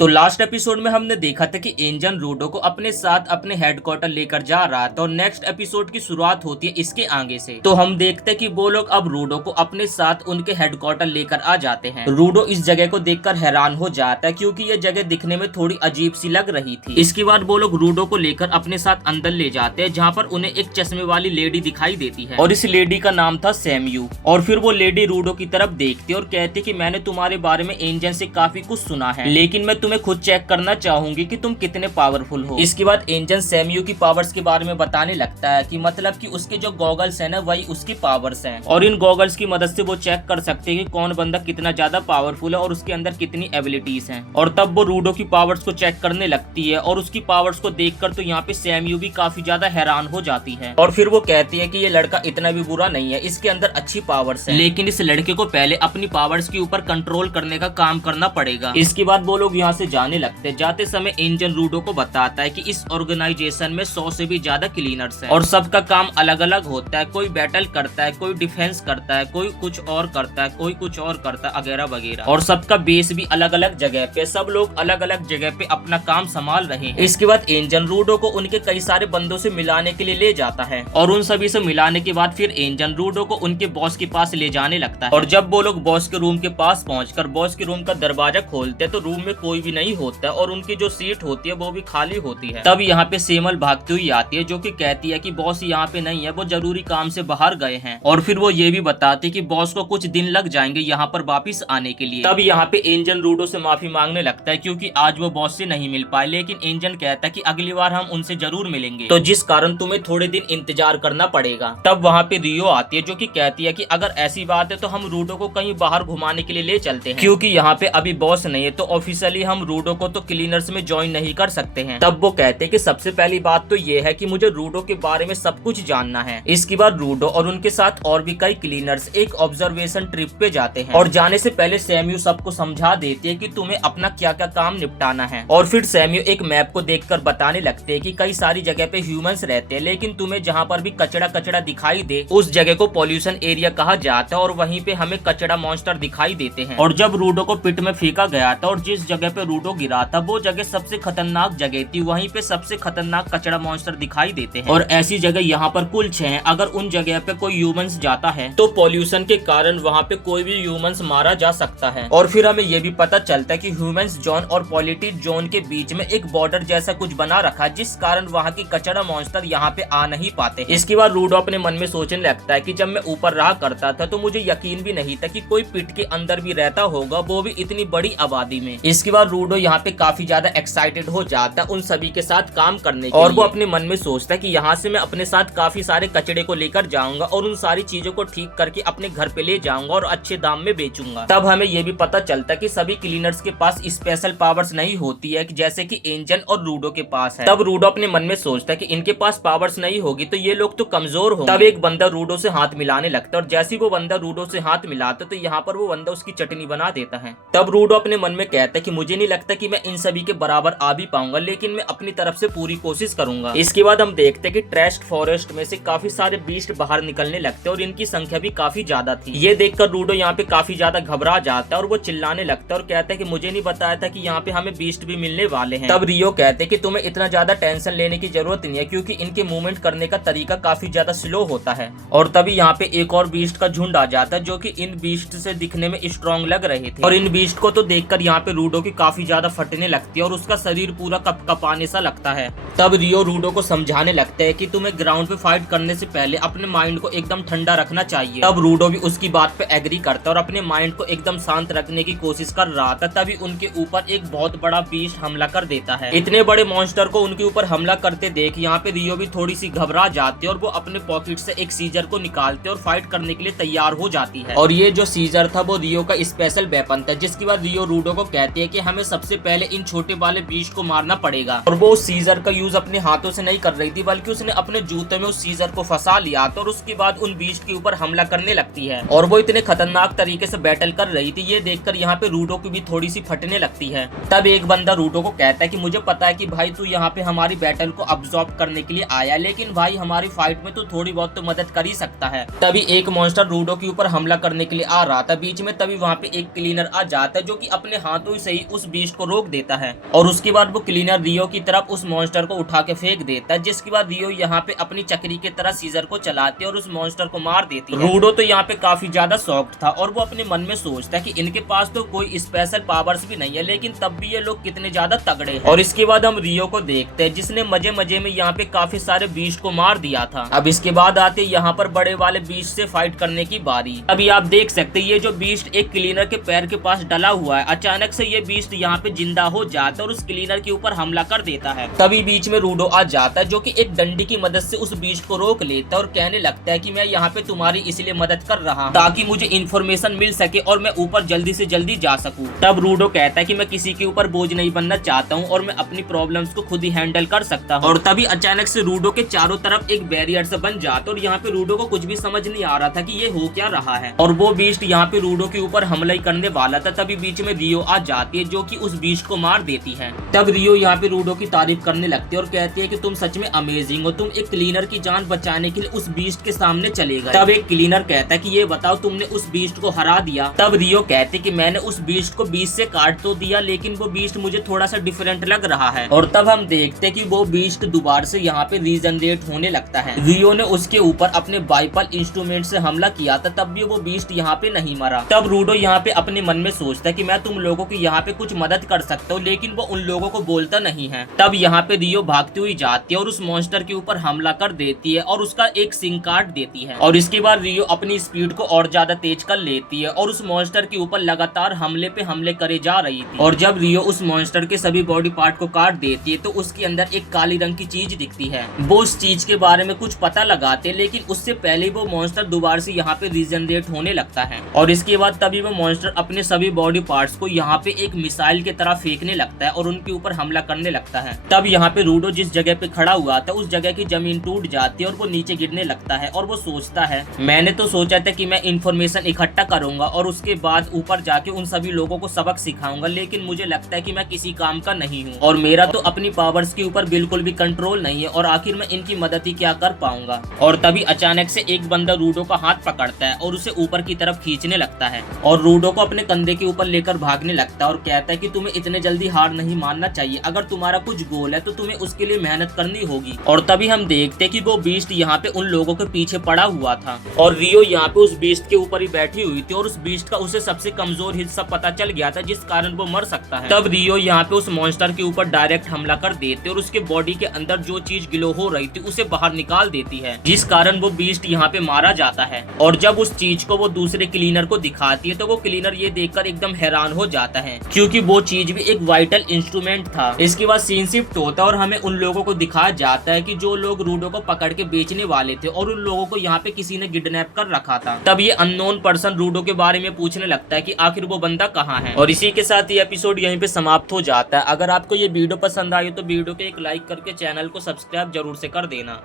तो last episode में हमने देखा था कि एंजन रूडो को अपने साथ अपने हेडक्वार्टर लेकर जा रहा था और नेक्स्ट एपिसोड की शुरुआत होती है इसके आगे से। तो हम देखते हैं कि वो लोग अब रूडो को अपने साथ उनके हेडक्वार्टर लेकर आ जाते हैं। रूडो इस जगह को देखकर हैरान हो जाता है क्योंकि ये जगह दिखने में थोड़ी अजीब सी लग रही थी। इसके बाद वो लोग रूडो को लेकर अपने साथ अंदर ले जाते हैं जहाँ पर उन्हें एक चश्मे वाली लेडी दिखाई देती है और इस लेडी का नाम था सैम्यू। और फिर वो लेडी रूडो की तरफ देखती है और कहती है कि मैंने तुम्हारे बारे में एंजन से काफी कुछ सुना है, लेकिन मैं तुम्हें खुद चेक करना चाहूंगी कि तुम कितने पावरफुल हो। इसके बाद एंजन सैम्यू की पावर्स के बारे में बताने लगता है कि मतलब कि उसके जो गॉगल्स है ना वही उसकी पावर्स हैं और इन गॉगल्स की मदद से वो चेक कर सकते हैं कि कौन बंदा कितना ज्यादा पावरफुल है और उसके अंदर कितनी एबिलिटीज हैं। और तब वो रूडो की पावर्स को चेक करने लगती है और उसकी पावर्स को देखकर तो यहाँ पे सैम्यू भी काफी ज्यादा हैरान हो जाती है और फिर वो कहती है कि ये लड़का इतना भी बुरा नहीं है, इसके अंदर अच्छी पावर्स है, लेकिन इस लड़के को पहले अपनी पावर्स के ऊपर कंट्रोल करने का काम करना पड़ेगा। इसके बाद वो लोग यहाँ से जाने लगते हैं। जाते समय एंजन रूडो को बताता है कि इस ऑर्गेनाइजेशन में 100 से भी ज्यादा क्लीनर्स हैं और सबका काम अलग अलग होता है। कोई बैटल करता है, कोई डिफेंस करता है, कोई कुछ और करता है, कोई कुछ और करता है वगैरह वगैरह। और सबका बेस भी अलग अलग जगह पे, सब लोग अलग अलग जगह पे अपना काम संभाल रहे हैं। इसके बाद एंजन रूडो को उनके कई सारे बंदों से मिलाने के लिए ले जाता है और उन सभी से मिलाने के बाद फिर एंजन रूडो को उनके बॉस के पास ले जाने लगता है। और जब वो लोग बॉस के रूम के पास पहुंचकर बॉस के रूम का दरवाजा खोलते हैं तो रूम में कोई भी नहीं होता और उनकी जो सीट होती है वो भी खाली होती है। तब यहाँ पे सेमल भागती हुई आती है जो कि कहती है कि बॉस यहाँ पे नहीं है, वो जरूरी काम से बाहर गए हैं। और फिर वो ये भी बताती है कि बॉस को कुछ दिन लग जाएंगे यहाँ पर वापिस आने के लिए। तब यहाँ पे एंजन रूडो से माफी मांगने लगता है क्योंकि आज वो बॉस से नहीं मिल पाए, लेकिन एंजन कहता है कि अगली बार हम उनसे जरूर मिलेंगे, तो जिस कारण तुम्हें थोड़े दिन इंतजार करना पड़ेगा। तब वहाँ पे रियो आती है जो कि कहती है कि अगर ऐसी बात है तो हम रूडो को कहीं बाहर घुमाने के लिए ले चलते हैं, क्योंकि यहाँ पे अभी बॉस नहीं है तो ऑफिशियली हम रूडो को तो क्लीनर्स में ज्वाइन नहीं कर सकते हैं। तब वो कहते हैं कि सबसे पहली बात तो ये है कि मुझे रूडो के बारे में सब कुछ जानना है। इसके बाद रूडो और उनके साथ और भी कई क्लीनर्स एक ऑब्जर्वेशन ट्रिप पे जाते हैं और जाने से पहले सैम्यू सबको समझा देती है कि तुम्हें अपना क्या क्या काम निपटाना है। और फिर सैम्यू एक मैप को देखकर बताने लगते हैं कि कई सारी जगह पे ह्यूमंस रहते हैं, लेकिन तुम्हें जहाँ पर भी कचड़ा कचड़ा दिखाई दे उस जगह को पॉल्यूशन एरिया कहा जाता है और वहीं पे हमें कचड़ा मॉन्स्टर दिखाई देते हैं। और जब रूडो को पिट में फेंका गया था और जिस जगह पे रूडो गिरा था वो जगह सबसे खतरनाक जगह थी, वहीं पे सबसे खतरनाक कचड़ा मॉन्स्टर दिखाई देते हैं। और ऐसी जगह यहाँ पर कुल 6 हैं। अगर उन जगह पे कोई ह्यूमंस जाता है तो पॉल्यूशन के कारण वहाँ पे कोई भी ह्यूमंस मारा जा सकता है। और फिर हमें ये भी पता चलता है कि ह्यूमंस जोन और पॉलिटिक जोन के बीच में एक बॉर्डर जैसा कुछ बना रखा, जिस कारण वहाँ की कचड़ा मॉन्स्टर यहाँ पे आ नहीं पाते। इसके बाद रूडो अपने मन में सोचने लगता है कि जब मैं ऊपर रहा करता था तो मुझे यकीन भी नहीं था कि कोई पिट के अंदर भी रहता होगा, वो भी इतनी बड़ी आबादी में। इसके बाद रूडो यहाँ पे काफी ज्यादा एक्साइटेड हो जाता है उन सभी के साथ काम करने के लिए। और वो अपने मन में सोचता है कि यहाँ से मैं अपने साथ काफी सारे कचड़े को लेकर जाऊंगा और उन सारी चीजों को ठीक करके अपने घर पे ले जाऊंगा और अच्छे दाम में बेचूंगा। तब हमें ये भी पता चलता है कि सभी क्लीनर्स के पास स्पेशल पावर्स नहीं होती है जैसे कि एंजन और रूडो के पास है। तब रूडो अपने मन में सोचता है कि इनके पास पावर्स नहीं होगी तो ये लोग तो कमजोर होंगे। तब एक बंदा रूडो से हाथ मिलाने लगता है और जैसे वो बंदा रूडो से हाथ मिलाता तो यहाँ पर वो बंदा उसकी चटनी बना देता है। तब रूडो अपने मन में कहता है कि मुझे नहीं लगता कि मैं इन सभी के बराबर आ भी पाऊंगा, लेकिन मैं अपनी तरफ से पूरी कोशिश करूंगा। इसके बाद हम देखते हैं कि ट्रेस्ट फॉरेस्ट में से काफी सारे बीस्ट बाहर निकलने लगते हैं और इनकी संख्या भी काफी ज्यादा थी। ये देखकर रूडो यहाँ पे काफी ज्यादा घबरा जाता है और वो चिल्लाने लगता है और कहता है कि मुझे नहीं बताया था कि यहाँ पे हमें बीस्ट भी मिलने वाले हैं। तब रियो कहते हैं कि तुम्हें इतना ज्यादा टेंशन लेने की जरूरत नहीं है क्योंकि इनके मूवमेंट करने का तरीका काफी ज्यादा स्लो होता है। और तभी यहाँ पे एक और बीस्ट का झुंड आ जाता है जो कि इन बीस्ट से दिखने में स्ट्रॉन्ग लग रहे थे और इन बीस्ट को तो देखकर यहाँ पे रूडो की काफी ज्यादा फटने लगती है और उसका शरीर पूरा कपकपाने सा लगता है। तब रियो रूडो को समझाने लगता है कि तुम्हें ग्राउंड पे फाइट करने से पहले अपने माइंड को एकदम ठंडा रखना चाहिए। तब रूडो भी उसकी बात पे एग्री करता है और अपने माइंड को एकदम शांत रखने की कोशिश कर रहा था। तभी उनके ऊपर एक बहुत बड़ा बीस्ट हमला कर देता है। इतने बड़े मॉन्स्टर को उनके ऊपर हमला करते देख यहाँ पे रियो भी थोड़ी सी घबरा जाती है और वो अपने पॉकेट से एक सीजर को निकालते और फाइट करने के लिए तैयार हो जाती है। और ये जो सीजर था वो रियो का स्पेशल वेपन था, जिसके बाद रियो रूडो को कहती है कि हमें सबसे पहले इन छोटे वाले बीस्ट को मारना पड़ेगा। और वो उस सीजर का यूज अपने हाथों से नहीं कर रही थी बल्कि उसने अपने जूते में उस सीजर को फंसा लिया था और उसके बाद उन बीस्ट के ऊपर हमला करने लगती है और वो इतने खतरनाक तरीके से बैटल कर रही थी। ये देखकर यहाँ पे रूडो की भी थोड़ी सी फटने लगती है। तब एक बंदा रूडो को कहता है कि मुझे पता है कि भाई तू यहाँ पे हमारी बैटल को अब्सॉर्ब करने के लिए आया, लेकिन भाई हमारी फाइट में तो थोड़ी बहुत तो मदद कर ही सकता है। तभी एक मॉन्स्टर रूडो के ऊपर हमला करने के लिए आ रहा था बीच में। तभी वहाँ पे एक क्लीनर आ जाता है जो कि अपने हाथों से ही उस उस बीस्ट को रोक देता है और उसके बाद वो क्लीनर रियो की तरफ उस मॉन्स्टर को उठा के फेंक देता है, जिसके बाद रियो यहाँ पे अपनी चक्री की तरह सीजर को चलाती है और उस मॉन्स्टर को मार देती है। रूडो तो यहाँ पे काफी ज्यादा शॉक्ड था और वो अपने मन में सोचता है कि इनके पास तो कोई स्पेशल पावर्स भी नहीं है, लेकिन तब भी ये लोग कितने ज्यादा तगड़े हैं। और इसके बाद हम रियो को देखते हैं जिसने मजे मजे में यहाँ पे काफी सारे बीस्ट को मार दिया था। अब इसके बाद आते यहाँ पर बड़े वाले बीस्ट से फाइट करने की बारी। अभी आप देख सकते हैं ये जो बीस्ट एक क्लीनर के पैर के पास डला हुआ है, अचानक से ये बीस्ट यहाँ पे जिंदा हो जाता है और उस क्लीनर के ऊपर हमला कर देता है। तभी बीच में रूडो आ जाता है जो कि एक डंडी की मदद से उस बीस्ट को रोक लेता है और कहने लगता है कि मैं यहाँ पे तुम्हारी इसलिए मदद कर रहा हूँ ताकि मुझे इन्फॉर्मेशन मिल सके और मैं ऊपर जल्दी से जल्दी जा सकूँ। तब रूडो कहता है कि मैं किसी के ऊपर बोझ नहीं बनना चाहता हूँ और मैं अपनी प्रॉब्लम्स को खुद ही हैंडल कर सकता हूँ। और तभी अचानक से रूडो के चारों तरफ एक बैरियर से बन जाता और यहाँ पे रूडो को कुछ भी समझ नहीं आ रहा था कि ये हो क्या रहा है और वो बीस्ट यहाँ पे रूडो के ऊपर हमला ही करने वाला था। तभी बीच में रियो आ जाती है जो कि उस बीस्ट को मार देती है। तब रियो यहाँ पे रूडो की तारीफ करने लगती है और कहती है कि तुम सच में अमेजिंग हो, तुम एक क्लीनर की जान बचाने के लिए उस बीस्ट के सामने चले गए। तब एक क्लीनर कहता है कि ये बताओ तुमने उस बीस्ट को हरा दिया। तब रियो कहते कि मैंने उस बीस्ट को बीच से काट तो दिया, लेकिन वो बीस्ट मुझे थोड़ा सा डिफरेंट लग रहा है। और तब हम देखते कि वो बीस्ट दोबारा से यहाँ पे रीजनरेट होने लगता है। रियो ने उसके ऊपर अपने बाइपल इंस्ट्रूमेंट से हमला किया था, तब भी वो बीस्ट यहाँ पे नहीं मरा। तब रूडो यहाँ पे अपने मन में सोचता है कि मैं तुम लोगों की यहाँ पे कुछ मदद कर सकता हूँ, लेकिन वो उन लोगों को बोलता नहीं है। तब यहाँ पे रियो भागती हुई जाती है और उस मॉन्स्टर के ऊपर हमला कर देती है और उसका एक सिंग काट देती है। और इसके बाद रियो अपनी स्पीड को और ज्यादा तेज कर लेती है और उस मॉन्स्टर के ऊपर लगातार हमले पे हमले करे जा रही थी। और जब रियो उस मॉन्स्टर के सभी बॉडी पार्ट को काट देती है तो उसके अंदर एक काली रंग की चीज दिखती है। वो उस चीज के बारे में कुछ पता लगाते, लेकिन उससे पहले वो मॉन्स्टर दोबारा से यहाँ पे रीजनरेट होने लगता है। और इसके बाद तभी वो मॉन्स्टर अपने सभी बॉडी पार्ट्स को यहाँ पे एक मिसाइल की तरह फेंकने लगता है और उनके ऊपर हमला करने लगता है। तब यहाँ पे रूडो जिस जगह पे खड़ा हुआ था उस जगह की जमीन टूट जाती है और वो नीचे गिरने लगता है और वो सोचता है मैंने तो सोचा था कि मैं इन्फॉर्मेशन इकट्ठा करूंगा और उसके बाद ऊपर जाके उन सभी लोगों को सबक सिखाऊंगा, लेकिन मुझे लगता है कि मैं किसी काम का नहीं हूँ और मेरा तो अपनी पावर्स के ऊपर बिल्कुल भी कंट्रोल नहीं है और आखिर मैं इनकी मदद ही क्या कर पाऊंगा। और तभी अचानक से एक बंदा रूडो का हाथ पकड़ता है और उसे ऊपर की तरफ खींचने लगता है और रूडो को अपने कंधे के ऊपर लेकर भागने लगता है और कहता है कि तुम्हें इतने जल्दी हार नहीं मानना चाहिए, अगर तुम्हारा कुछ गोल है तो तुम्हें उसके लिए मेहनत करनी होगी। और तभी हम देखते कि वो बीस्ट यहाँ पे उन लोगों के पीछे पड़ा हुआ था और रियो यहाँ पे उस बीस्ट के ऊपर ही बैठी हुई थी और उस बीस्ट का उसे सबसे कमजोर हिस्सा पता चल गया था जिस कारण वो मर सकता है। तब रियो यहाँ पे उस मॉन्स्टर के ऊपर डायरेक्ट हमला कर देते और उसके बॉडी के अंदर जो चीज ग्लो हो रही थी उसे बाहर निकाल देती है, जिस कारण वो बीस्ट यहाँ पे मारा जाता है। और जब उस चीज को वो दूसरे क्लीनर को दिखाती है तो वो क्लीनर ये देखकर एकदम हैरान हो जाता है क्योंकि वो चीज भी एक वाइटल इंस्ट्रूमेंट था। इसके बाद सीन शिफ्ट होता है और हमें उन लोगों को दिखाया जाता है कि जो लोग रूडो को पकड़ के बेचने वाले थे और उन लोगों को यहाँ पे किसी ने किडनैप कर रखा था। तब ये अननोन पर्सन रूडो के बारे में पूछने लगता है कि आखिर वो बंदा कहाँ है। और इसी के साथ ये एपिसोड यहीं पे समाप्त हो जाता है। अगर आपको ये वीडियो पसंद आई तो वीडियो को एक लाइक करके चैनल को सब्सक्राइब जरूर से कर देना।